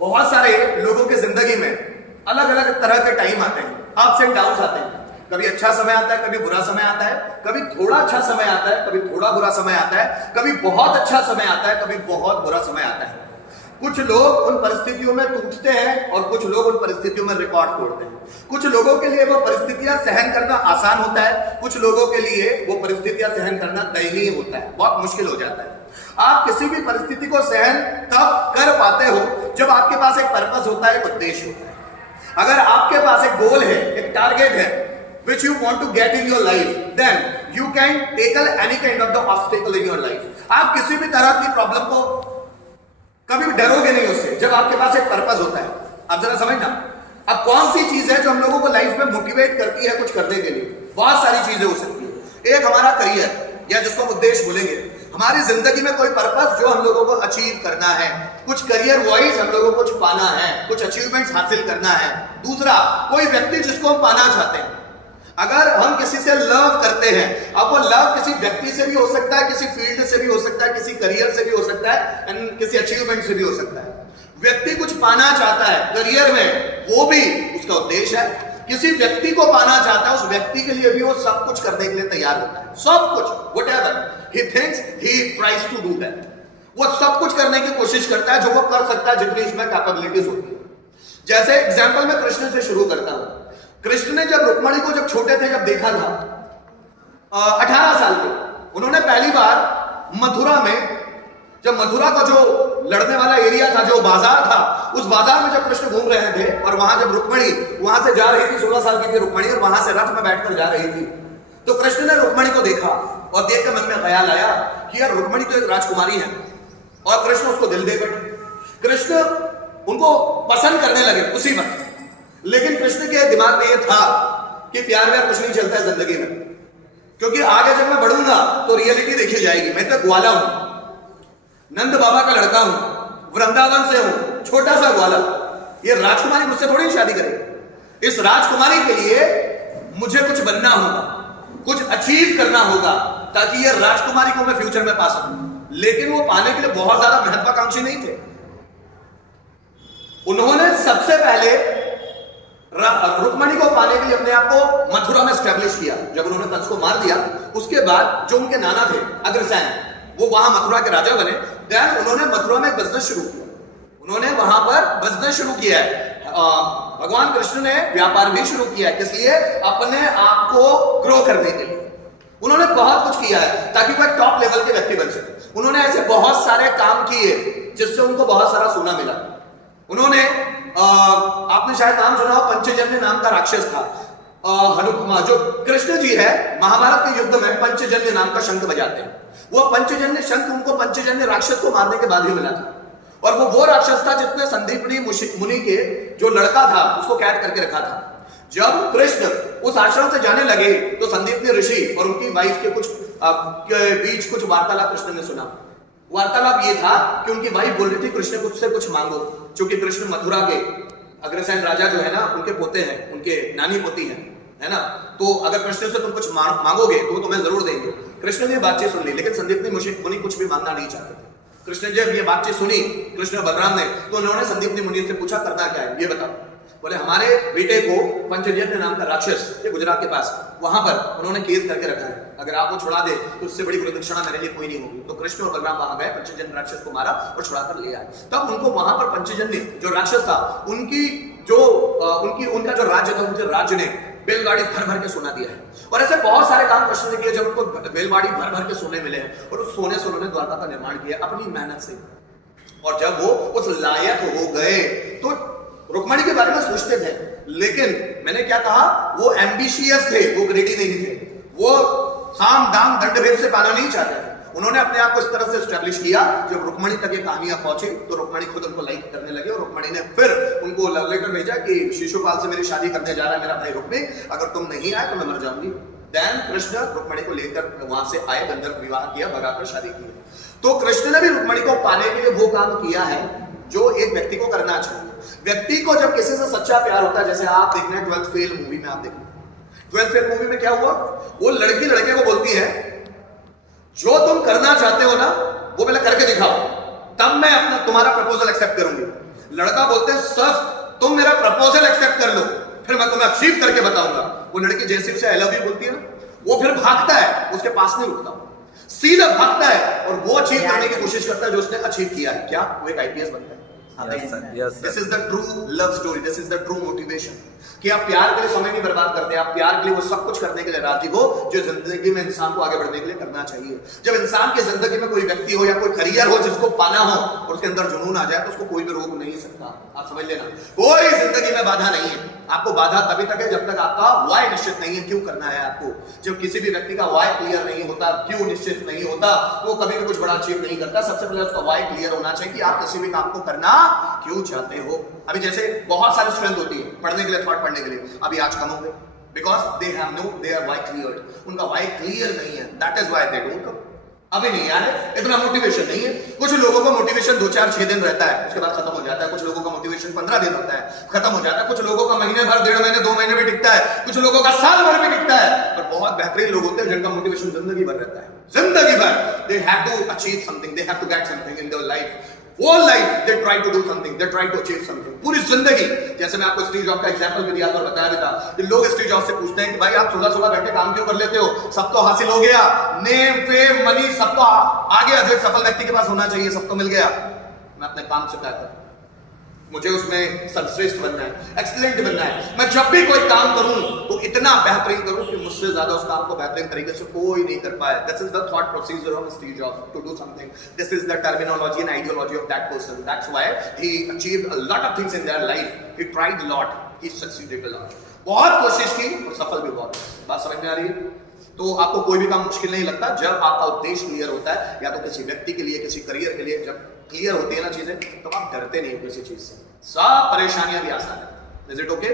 बहुत सारे लोगों की जिंदगी में अलग अलग तरह के टाइम आते हैं, अप्स एंड डाउन्स आते हैं। कभी अच्छा समय आता है, कभी बुरा समय आता है, कभी थोड़ा अच्छा समय आता है, कभी थोड़ा बुरा समय आता है, कभी बहुत अच्छा समय आता है, कभी बहुत बुरा समय आता है। कुछ लोग उन परिस्थितियों में टूटते हैं और कुछ लोग उन परिस्थितियों में रिकॉर्ड तोड़ते हैं। कुछ लोगों के लिए वो परिस्थितियां सहन करना आसान होता है, कुछ लोगों के लिए वो परिस्थितियां सहन करना दयनीय होता है, बहुत मुश्किल हो जाता है। आप किसी भी परिस्थिति को सहन तब कर पाते हो जब आपके पास एक पर्पस होता है, एक उद्देश्य होता है। अगर आपके पास एक गोल है, एक टारगेट है which you want to get in your life, then you can tackle any kind of the obstacle in your life. आप किसी भी तरह की प्रॉब्लम को कभी भी डरोगे नहीं उससे, जब आपके पास एक पर्पस होता है। आप जरा समझना, अब कौन सी चीज है जो हम लोगों को लाइफ में मोटिवेट करती है कुछ करने के लिए? बहुत सारी चीजें हो सकती है। एक हमारा करियर, या जिसको हम उद्देश्य बोलेंगे, हमारी जिंदगी में कोई पर्पस जो हम लोगों को अचीव करना है, कुछ करियर वाइज हम लोगों को कुछ पाना है, कुछ अचीवमेंट्स हासिल करना है। दूसरा, कोई व्यक्ति जिसको हम पाना चाहते हैं। अगर हम किसी से लव करते हैं, अब वो लव किसी व्यक्ति से भी हो सकता है, किसी फील्ड से भी हो सकता है, किसी करियर से भी हो सकता है, एंड किसी अचीवमेंट से भी हो सकता है। व्यक्ति कुछ पाना चाहता है करियर में, वो भी उसका उद्देश्य है। किसी व्यक्ति को पाना चाहता है, उस व्यक्ति के लिए भी वो सब कुछ करने के लिए तैयार होता है, सब कुछ, whatever he thinks he tries to do that, वो सब कुछ करने की कोशिश करता है जो वो कर सकता है, जितनी उसमें कैपेबिलिटीज होती है। जैसे एग्जांपल मैं कृष्ण से शुरू करता हूं। कृष्ण ने जब रुक्मणी को जब छोटे थे जब देखा था, 18 साल के, उन्होंने पहली बार मथुरा में, जब मथुरा का जो लड़ने वाला एरिया था, जो बाजार था, उस बाजार में जब कृष्ण घूम रहे थे और वहां जब रुक्मणी वहां से जा रही थी, 16 साल की थी रुक्मणी, और वहां से रथ में बैठकर जा रही थी, तो कृष्ण ने रुक्मणी को देखा और देखकर मन में ख्याल आया कि यार रुक्मणी तो एक राजकुमारी है, और कृष्ण उसको दिल दे बैठे। कृष्ण उनको पसंद करने लगे उसी वक्त। लेकिन कृष्ण के दिमाग में यह था कि प्यार व्यार कुछ नहीं चलता है जिंदगी में, क्योंकि आगे जब मैं बढ़ूंगा तो रियलिटी देखी जाएगी। मैं तो ग्वाला हूं, नंद बाबा का लड़का हूं, वृंदावन से हूं, छोटा सा ग्वाला। ये राजकुमारी मुझसे थोड़ी शादी करेगी। इस राजकुमारी के लिए मुझे कुछ बनना होगा, कुछ अचीव करना होगा, ताकि ये राजकुमारी को मैं फ्यूचर में पा सकूं। लेकिन वो पाने के लिए बहुत ज्यादा महत्वाकांक्षी नहीं थे। उन्होंने सबसे पहले रुक्मणी को पाने के लिए अपने आप को मथुरा में स्टैब्लिश किया। जब उन्होंने कंस को मार दिया, उसके बाद जो उनके नाना थे अग्रसेन, वो वहां मथुरा के राजा बने। देन उन्होंने मथुरा में बिजनेस शुरू किया, उन्होंने वहां पर बिजनेस शुरू किया है। भगवान कृष्ण ने व्यापार भी शुरू किया है, किस लिए? अपने आप को ग्रो करने के लिए। उन्होंने बहुत कुछ किया है ताकि वो एक टॉप लेवल के व्यक्ति बन सके। उन्होंने ऐसे बहुत सारे काम किए जिससे उनको बहुत सारा सोना मिला। उन्होंने आपने शायद नाम सुना हो, पंचजन्य नाम का राक्षस था। हनुमान, जो कृष्ण जी है, महाभारत के युद्ध में पंचजन्य नाम का शंख बजाते हैं। वो पंचजन्य शंख उनको पंचजन्य राक्षस को मारने के बाद ही मिला था, और वो राक्षस था जिसने संदीपनी मुनि के जो लड़का था उसको कैद करके रखा था। जब कृष्ण उस आश्रम से जाने लगे तो संदीपनी ऋषि और उनकी वाइफ के कुछ के बीच कुछ वार्तालाप कृष्ण ने सुना। वार्तालाप ये था कि उनकी वाइफ बोल रही थी कृष्ण से कुछ मांगो, क्योंकि कृष्ण मथुरा के अग्रसेन राजा जो है ना, उनके पोते हैं, उनके नानी पोती हैं, है ना। तो अगर कृष्ण से तुम कुछ मांगोगे तो तुम्हें जरूर देंगे। कृष्ण ने बातचीत सुन ली, लेकिन संदीपनी मुनि कुछ भी मांगना नहीं चाहते थे। कृष्ण जब ये बातचीत सुनी, कृष्ण और बलराम ने, तो उन्होंने संदीपनी मुनि से पूछा करना क्या है, ये बताओ। बोले हमारे बेटे को पंचजन्य नाम का राक्षस, ये गुजरात के पास, वहां पर उन्होंने कैद करके रखा है। अगर आप वो छुड़ा दे तो उससे बड़ी गुरुदक्षिणा मेरे लिए कोई नहीं होगी। तो कृष्ण और बलराम वहां गए, पंचजन्य राक्षस को मारा और छुड़ा कर ले आए। तब उनको वहां पर पंचजन्य जो राक्षस था, उनका जो राज्य था, उनके राज्य ने बैलगाड़ी भर भर के सोना दिया है। और ऐसे बहुत सारे काम कृष्ण ने किए। जब उनको बैलगाड़ी भर भर के सोने मिले हैं, और उस सोने से उन्होंने द्वारका का निर्माण किया अपनी मेहनत से। और जब वो उस लायक हो गए तो रुक्मणी के बारे में सोचते थे, लेकिन मैंने क्या कहा, वो एम्बिशियस थे, वो ग्रेडी नहीं थे। वो साम दाम दंड भेद से पाना नहीं चाहते थे। उन्होंने अपने आप को इस तरह से स्टैब्लिश किया। जब रुक्मणी तक ये कहानियां पहुंची तो रुक्मणी खुद उनको लाइक करने लगे, और रुक्मणी ने फिर उनको लव लेटर भेजा कि शिशुपाल से मेरी शादी करने जा रहा है मेरा भाई रुक्मी, अगर तुम नहीं आए तो मैं मर जाऊंगी। देन कृष्ण रुक्मणी को लेकर वहां से आए, गंधर्व विवाह किया, भगाकर शादी की। तो कृष्ण ने भी रुक्मणी को पाने के लिए वो काम किया है जो एक व्यक्ति को करना चाहिए। व्यक्ति को जब किसी से सच्चा प्यार होता है, जैसे आप देखना 12th फेल मूवी में, आप देखना 12th फेल मूवी में क्या हुआ, वो लड़की लड़के को बोलती है जो तुम करना चाहते हो ना वो पहले करके दिखाओ, तब मैं अपना तुम्हारा प्रपोजल एक्सेप्ट करूंगी। लड़का बोलते हैं सर तुम मेरा प्रपोजल एक्सेप्ट कर लो, फिर मैं तुम्हें अचीव करके बताऊंगा। वो लड़की जैसे उसे आई लव यू बोलती है ना, वो फिर भागता है, उसके पास नहीं रुकता, सीधा भागता है और वो अचीव करने की कोशिश करता है जो उसने अचीव किया है। क्या वो एक आईपीएस बनता है? This is the true love story, this is the true motivation कि आप प्यार के लिए समय नहीं बर्बाद करते, आप प्यार के लिए वो सब कुछ करने के लिए राजी हो जो जिंदगी में इंसान को आगे बढ़ने के लिए करना चाहिए। जब इंसान की जिंदगी में कोई व्यक्ति हो या कोई करियर हो जिसको पाना हो और उसके अंदर जुनून आ जाए तो उसको कोई भी रोक नहीं सकता। आप समझ लेना, कोई जिंदगी में बाधा नहीं है। आपको बाधा तभी तक है जब तक आपका वाई निश्चित नहीं है, क्यों करना है आपको। जब किसी भी व्यक्ति का वाई क्लियर नहीं होता, क्यों निश्चित नहीं होता, वो कभी भी कुछ बड़ा अचीव नहीं करता। सबसे पहले उसका वाई क्लियर होना चाहिए कि आप किसी भी काम को करना क्यों चाहते हो। अभी जैसे बहुत सारी स्ट्रेंथ होती है पढ़ने के लिए, थॉट पढ़ने के लिए, अभी आज कम होंगे because they have no their why clear. उनका वाई क्लियर नहीं है, that is why they don't come. अभी नहीं यार, इतना मोटिवेशन नहीं है। कुछ लोगों का मोटिवेशन 2-4-6 दिन रहता है, उसके बाद खत्म हो जाता है। कुछ लोगों का मोटिवेशन 15 दिन होता है, खत्म हो जाता है। कुछ लोगों का महीने भर, 1.5 महीने, 2 महीने में टिकता है। कुछ लोगों का साल भर में टिकता है। और बहुत बेहतरीन लोग होते हैं जिनका मोटिवेशन जिंदगी भर रहता है, जिंदगी भर। They have to achieve something, they have to get something in their life. Whole life they try to do something, they try to achieve something. पूरी जिंदगी, जैसे मैं आपको स्टीव जॉब का एग्जांपल भी दिया था और बताया भी था कि लोग स्टीव जॉब से पूछते हैं कि भाई आप 16 घंटे काम क्यों कर लेते हो, सब तो हासिल हो गया, नेम फेम मनी सब तो आ गया जो एक सफल व्यक्ति के पास होना चाहिए, सब तो मिल गया। मैं अपने काम से क्या करूं, मुझे उसमें सर्वश्रेष्ठ बनना है, एक्सीलेंट बनना है। मैं जब भी कोई काम करूं तो इतना बेहतरीन करूं कि मुझसे ज्यादा उस काम को बेहतरीन तरीके से कोई नहीं कर पाए। This is the thought procedure of Steve Jobs to do something. This is the terminology and ideology of that person. That's why he achieved a lot of things in their life. He tried lot, he succeeded a lot. बहुत कोशिश की और सफल भी बहुत। बात समझ में आ रही है? तो आपको कोई भी काम मुश्किल नहीं लगता जब आपका उद्देश्य क्लियर होता है, या तो किसी व्यक्ति के लिए, किसी करियर के लिए। जब क्लियर होती है ना चीजें तो आप डरते नहीं हो किसी चीज से, सब परेशानियां भी आसान है। Is it okay?